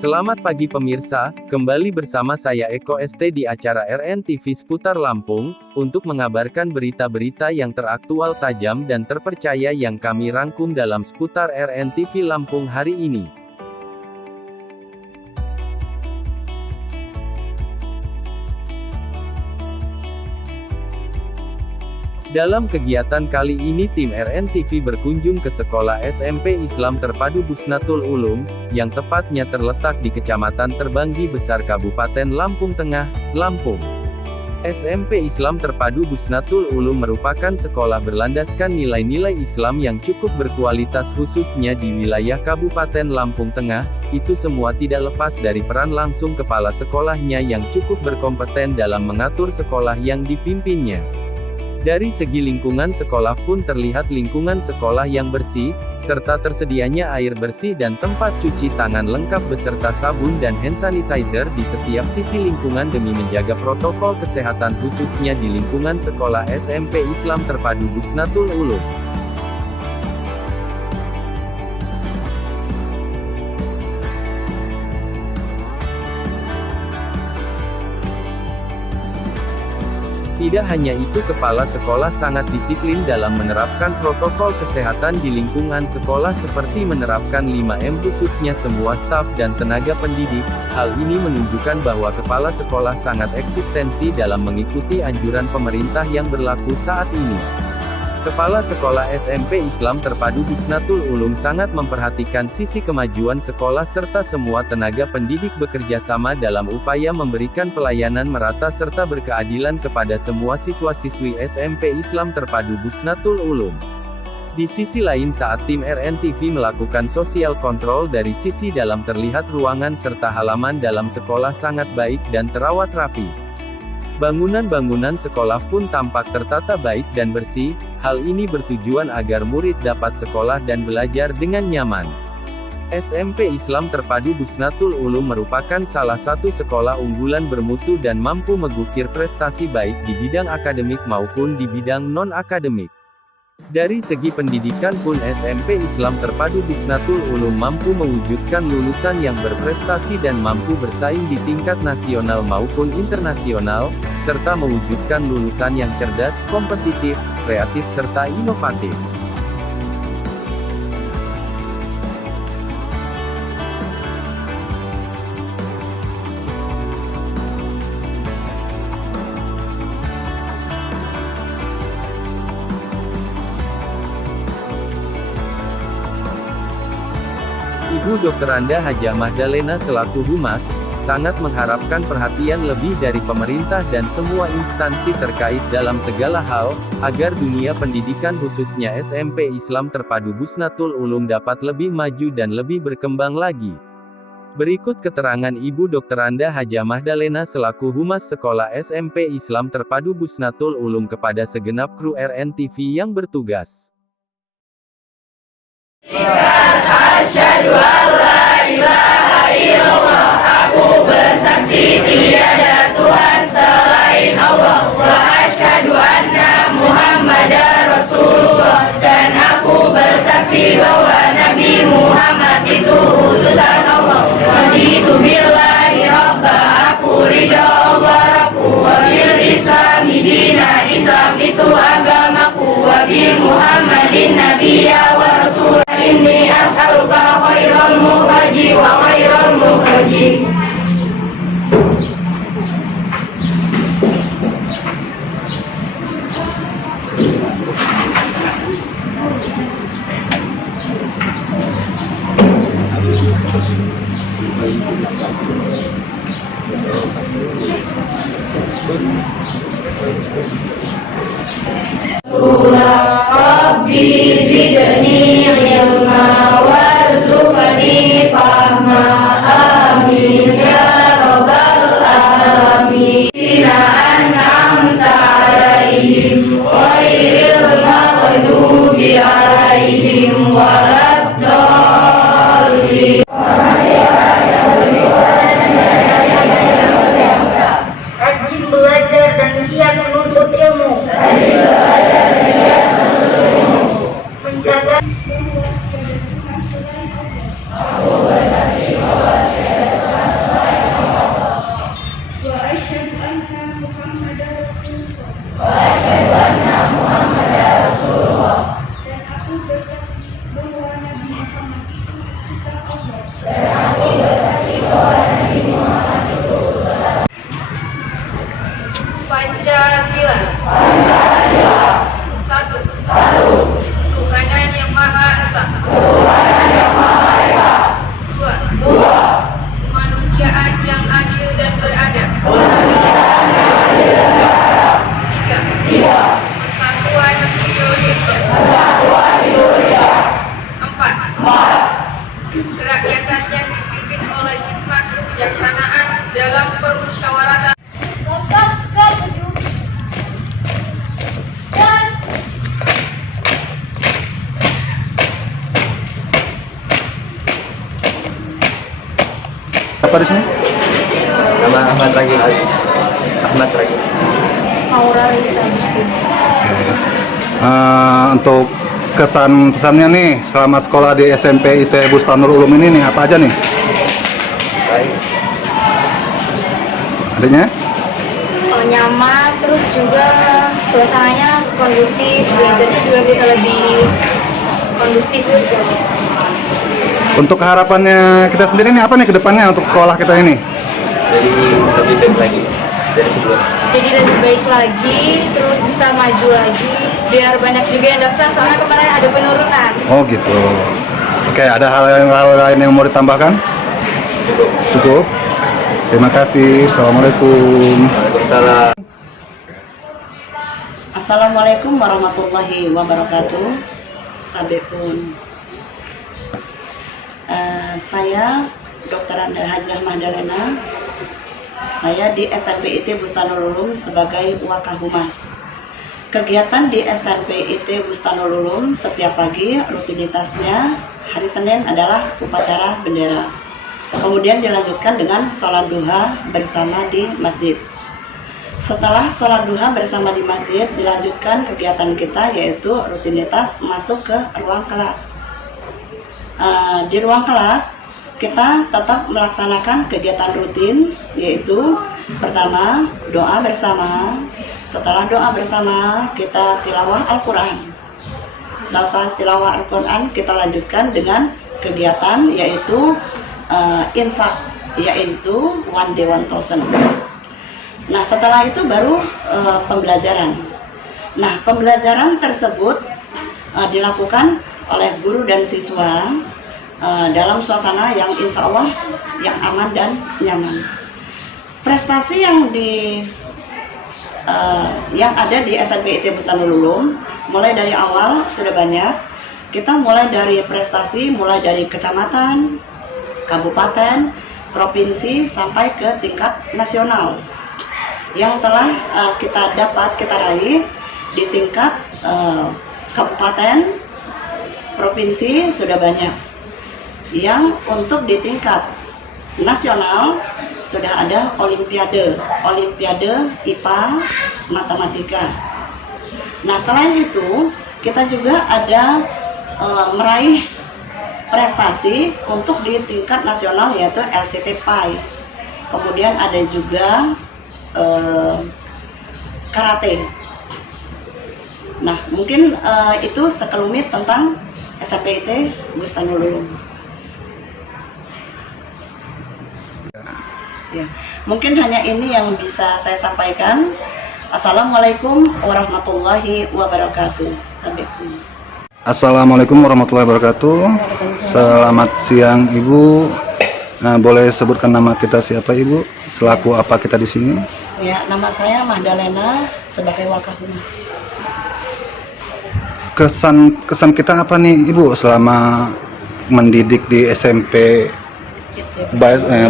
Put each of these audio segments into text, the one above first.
Selamat pagi pemirsa, kembali bersama saya Eko ST di acara RNTV seputar Lampung, untuk mengabarkan berita-berita yang teraktual, tajam dan terpercaya yang kami rangkum dalam seputar RNTV Lampung hari ini. Dalam kegiatan kali ini tim RNTV berkunjung ke Sekolah SMP Islam Terpadu Busnatul Ulum, yang tepatnya terletak di Kecamatan Terbanggi Besar Kabupaten Lampung Tengah, Lampung. SMP Islam Terpadu Busnatul Ulum merupakan sekolah berlandaskan nilai-nilai Islam yang cukup berkualitas khususnya di wilayah Kabupaten Lampung Tengah. Itu semua tidak lepas dari peran langsung kepala sekolahnya yang cukup berkompeten dalam mengatur sekolah yang dipimpinnya. Dari segi lingkungan sekolah pun terlihat lingkungan sekolah yang bersih, serta tersedianya air bersih dan tempat cuci tangan lengkap beserta sabun dan hand sanitizer di setiap sisi lingkungan demi menjaga protokol kesehatan khususnya di lingkungan sekolah SMP Islam Terpadu Busnatul Ulum. Tidak hanya itu, kepala sekolah sangat disiplin dalam menerapkan protokol kesehatan di lingkungan sekolah seperti menerapkan 5M khususnya semua staf dan tenaga pendidik. Hal ini menunjukkan bahwa kepala sekolah sangat eksistensi dalam mengikuti anjuran pemerintah yang berlaku saat ini. Kepala Sekolah SMP Islam Terpadu Busnatul Ulum sangat memperhatikan sisi kemajuan sekolah serta semua tenaga pendidik bekerja sama dalam upaya memberikan pelayanan merata serta berkeadilan kepada semua siswa-siswi SMP Islam Terpadu Busnatul Ulum. Di sisi lain, saat tim RNTV melakukan sosial kontrol dari sisi dalam, terlihat ruangan serta halaman dalam sekolah sangat baik dan terawat rapi. Bangunan-bangunan sekolah pun tampak tertata baik dan bersih. Hal ini bertujuan agar murid dapat sekolah dan belajar dengan nyaman. SMP Islam Terpadu Busnatul Ulum merupakan salah satu sekolah unggulan bermutu dan mampu mengukir prestasi baik di bidang akademik maupun di bidang non-akademik. Dari segi pendidikan pun SMP Islam Terpadu Busnatul Ulum mampu mewujudkan lulusan yang berprestasi dan mampu bersaing di tingkat nasional maupun internasional, serta mewujudkan lulusan yang cerdas, kompetitif, kreatif serta inovatif. Ibu Dr. Anda Hajah Mahdalena selaku Humas, sangat mengharapkan perhatian lebih dari pemerintah dan semua instansi terkait dalam segala hal, agar dunia pendidikan khususnya SMP Islam Terpadu Busnatul Ulum dapat lebih maju dan lebih berkembang lagi. Berikut keterangan Ibu Dr. Anda Hajah Mahdalena selaku Humas Sekolah SMP Islam Terpadu Busnatul Ulum kepada segenap kru RNTV yang bertugas. Asyhadu an la ilaha illallah, aku bersaksi tiada Tuhan selain Allah, wa asyhadu anna Muhammadar Rasulullah, dan aku bersaksi bahwa Nabi Muhammad itu utusan Allah. Raditu billahi rabba, aku ridha Allah Rabbu, wa bil Islami dina, Islam itu agamaku, wa bi Muhammadin nabiyya wa rasul. Inni as'aluka khairal mukhraji wa khairal mukhraji. Rabbi zidni ilma warzuqni fahma, amin ya rabbal alamin. An'amta alaihim ghairil maghdubi alaihim waladdallin. Rajin belajar dan giat menuntut ilmu. Apa di sini? Nama Ahmad Ragil. Ahmad Ragil. Aura Lisa Agustin. Untuk kesan pesannya nih selama sekolah di SMP IT Bustanul Ulum ini nih apa aja nih? Baik. Adanya? Nyaman, terus juga suasananya kondusif, belajarnya juga bisa lebih kondusif gitu. Untuk harapannya kita sendiri nih apa nih ke depannya untuk sekolah kita ini? Jadi lebih baik lagi dari sebelumnya. Jadi lebih baik lagi, terus bisa maju lagi, biar banyak juga yang daftar, soalnya kemarin ada penurunan. Oh gitu. Oke, ada hal lain yang mau ditambahkan? Cukup. Terima kasih. Assalamualaikum. Waalaikumsalam. Assalamualaikum warahmatullahi wabarakatuh. Tabekun. Saya Dr. Anda Hajah Mahdalena. Saya di SMP IT Bustanul Ulum sebagai Wakahumas. Kegiatan di SMP IT Bustanul Ulum setiap pagi rutinitasnya hari Senin adalah upacara bendera. Kemudian dilanjutkan dengan sholat duha bersama di masjid. Setelah sholat duha bersama di masjid, dilanjutkan kegiatan kita yaitu rutinitas masuk ke ruang kelas. Di ruang kelas, kita tetap melaksanakan kegiatan rutin yaitu pertama doa bersama. Setelah doa bersama, kita tilawah Al-Quran. Selesai tilawah Al-Quran, kita lanjutkan dengan kegiatan yaitu infak, yaitu one day 1000. Nah, setelah itu baru pembelajaran. Nah, pembelajaran tersebut dilakukan oleh guru dan siswa dalam suasana yang insya Allah yang aman dan nyaman. Prestasi yang ada di SMP IT Bustanul Ulum mulai dari awal sudah banyak. Kita mulai dari prestasi, mulai dari kecamatan, kabupaten, provinsi sampai ke tingkat nasional yang telah kita raih di tingkat kabupaten, provinsi sudah banyak. Yang untuk di tingkat nasional sudah ada olimpiade IPA, matematika. Nah, selain itu kita juga ada meraih prestasi untuk di tingkat nasional yaitu LCT PAI. Kemudian ada juga karate. Nah, mungkin itu sekelumit tentang SMPT Bustanul Ulum. Ya, mungkin hanya ini yang bisa saya sampaikan. Assalamualaikum warahmatullahi wabarakatuh. Assalamualaikum warahmatullahi wabarakatuh. Selamat siang Ibu. Nah, boleh sebutkan nama kita siapa Ibu? Selaku apa kita di sini? Ya, nama saya Mahdalena sebagai Wakahumas. Kesan kita apa nih Ibu selama mendidik di SMP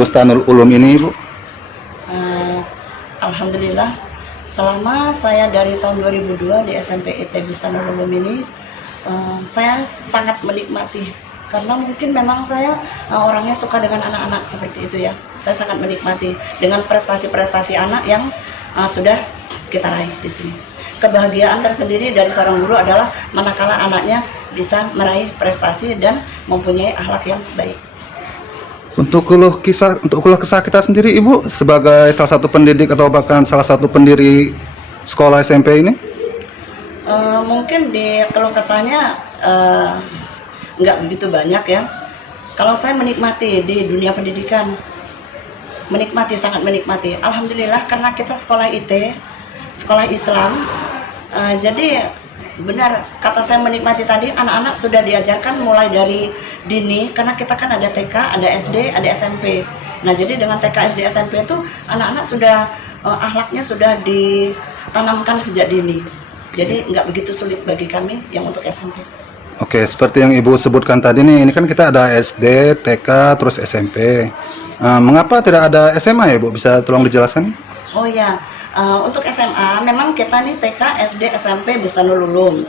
Bustanul Ulum ini Ibu? Alhamdulillah, selama saya dari tahun 2002 di SMP IT Bustanul Ulum ini, saya sangat menikmati. Karena mungkin memang saya orangnya suka dengan anak-anak seperti itu ya. Saya sangat menikmati dengan prestasi-prestasi anak yang sudah kita raih di sini. Kebahagiaan tersendiri dari seorang guru adalah manakala anaknya bisa meraih prestasi dan mempunyai akhlak yang baik. Untuk keluh kesah kita sendiri Ibu sebagai salah satu pendidik atau bahkan salah satu pendiri sekolah SMP ini? Mungkin di keluh kesahnya nggak begitu banyak ya. Kalau saya menikmati di dunia pendidikan, sangat menikmati. Alhamdulillah karena kita sekolah IT, sekolah Islam, jadi benar kata saya menikmati tadi, anak-anak sudah diajarkan mulai dari dini, karena kita kan ada TK, ada SD, ada SMP. Nah, jadi dengan TK, SD, SMP itu anak-anak sudah akhlaknya sudah ditanamkan sejak dini. Jadi nggak begitu sulit bagi kami yang untuk SMP. Oke, seperti yang Ibu sebutkan tadi nih, ini kan kita ada SD, TK, terus SMP. Mengapa tidak ada SMA ya Bu? Bisa tolong dijelaskan? Oh ya, untuk SMA memang kita nih TK, SD, SMP Bustanul Ulum.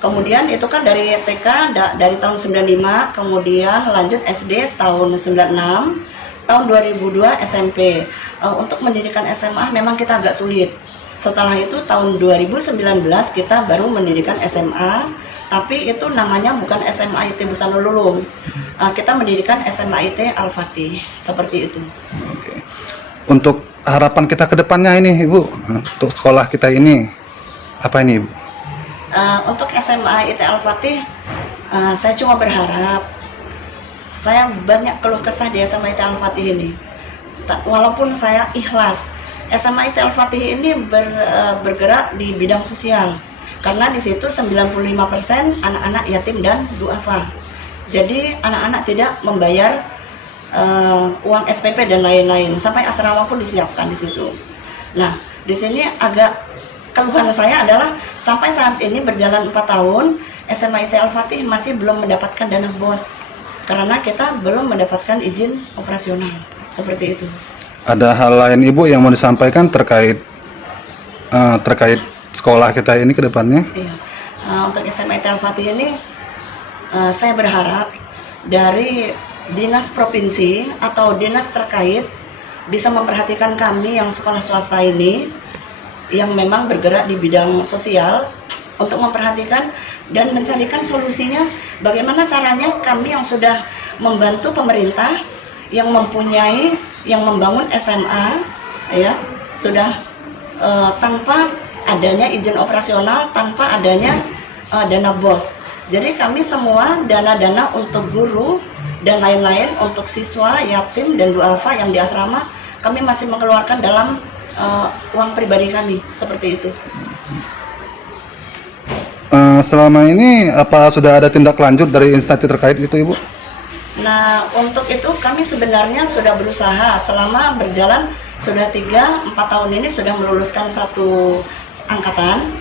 Kemudian itu kan dari TK dari tahun 95, kemudian lanjut SD tahun 96, tahun 2002 SMP. Untuk mendirikan SMA memang kita agak sulit. Setelah itu tahun 2019 kita baru mendirikan SMA, tapi itu namanya bukan SMA IT Busanululung. Kita mendirikan SMA IT Al-Fatih, seperti itu. Oke. Untuk harapan kita ke depannya ini Ibu, untuk sekolah kita ini, apa ini Ibu? Untuk SMA IT Al-Fatih, saya cuma berharap, saya banyak keluh kesah di SMA IT Al-Fatih ini. Walaupun saya ikhlas, SMA IT Al-Fatih ini bergerak di bidang sosial, karena di situ 95% anak-anak yatim dan duafa. Jadi anak-anak tidak membayar uang SPP dan lain-lain, sampai asrama pun disiapkan di situ. Nah, di sini agak keluhan saya adalah sampai saat ini berjalan 4 tahun, SMA IT Al-Fatih masih belum mendapatkan dana BOS, karena kita belum mendapatkan izin operasional, seperti itu. Ada hal lain Ibu yang mau disampaikan terkait sekolah kita ini ke depannya? Iya. Untuk SMA IT Al-Fatih ini, saya berharap dari dinas provinsi atau dinas terkait bisa memperhatikan kami yang sekolah swasta ini, yang memang bergerak di bidang sosial, untuk memperhatikan dan mencarikan solusinya bagaimana caranya kami yang sudah membantu pemerintah, yang membangun SMA, ya sudah tanpa adanya izin operasional, tanpa adanya dana BOS. Jadi kami semua dana-dana untuk guru dan lain-lain, untuk siswa yatim dan duafa yang di asrama, kami masih mengeluarkan dalam uang pribadi kami, seperti itu. Selama ini apa sudah ada tindak lanjut dari instansi terkait itu Ibu? Nah, untuk itu kami sebenarnya sudah berusaha selama berjalan sudah 3-4 tahun ini, sudah meluluskan 1 angkatan.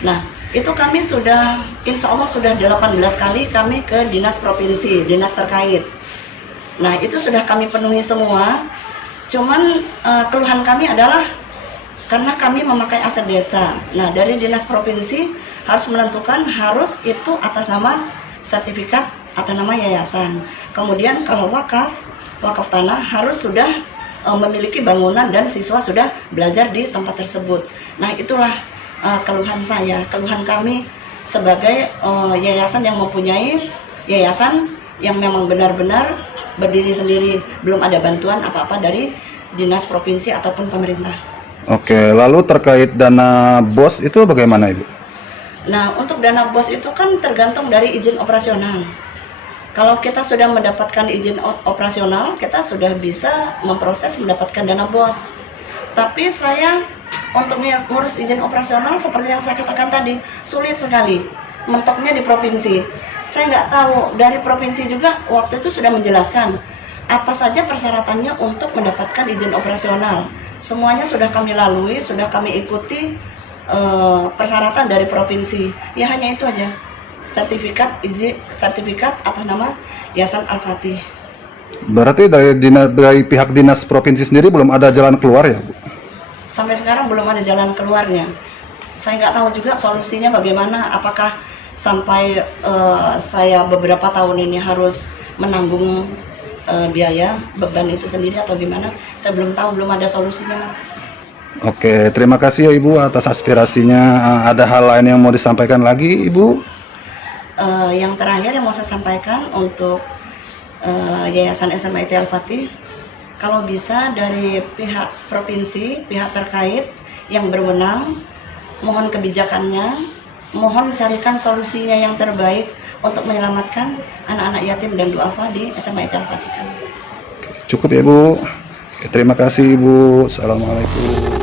Nah, itu kami sudah, insya Allah sudah 18 kali kami ke dinas provinsi, dinas terkait. Nah, itu sudah kami penuhi semua. Cuman keluhan kami adalah karena kami memakai aset desa. Nah, dari dinas provinsi harus menentukan harus itu atas nama sertifikat atas nama yayasan. Kemudian kalau wakaf tanah harus sudah memiliki bangunan dan siswa sudah belajar di tempat tersebut. Nah, itulah keluhan saya, keluhan kami sebagai yayasan yang mempunyai yayasan yang memang benar-benar berdiri sendiri, belum ada bantuan apa-apa dari dinas provinsi ataupun pemerintah. Oke, lalu terkait dana BOS itu bagaimana Ibu? Nah, untuk dana BOS itu kan tergantung dari izin operasional. Kalau kita sudah mendapatkan izin operasional, kita sudah bisa memproses mendapatkan dana BOS. Tapi saya untuk mengurus izin operasional seperti yang saya katakan tadi, sulit sekali. Mentoknya di provinsi. Saya nggak tahu, dari provinsi juga waktu itu sudah menjelaskan apa saja persyaratannya untuk mendapatkan izin operasional. Semuanya sudah kami lalui, sudah kami ikuti persyaratan dari provinsi. Ya hanya itu aja. Sertifikat atas nama Yayasan Al-Fatih. Berarti dari pihak dinas provinsi sendiri belum ada jalan keluar ya Bu? Sampai sekarang belum ada jalan keluarnya. Saya nggak tahu juga solusinya bagaimana. Apakah sampai saya beberapa tahun ini harus menanggung biaya beban itu sendiri atau gimana? Saya belum tahu, belum ada solusinya, Mas. Oke, terima kasih ya Ibu atas aspirasinya. Ada hal lain yang mau disampaikan lagi Ibu? Yang terakhir yang mau saya sampaikan untuk Yayasan SMA IT Al-Fatih, kalau bisa dari pihak provinsi, pihak terkait yang berwenang, mohon kebijakannya, mohon carikan solusinya yang terbaik untuk menyelamatkan anak-anak yatim dan duafa di SMA IT Al-Fatih. Cukup ya Bu. Terima kasih Ibu. Assalamualaikum.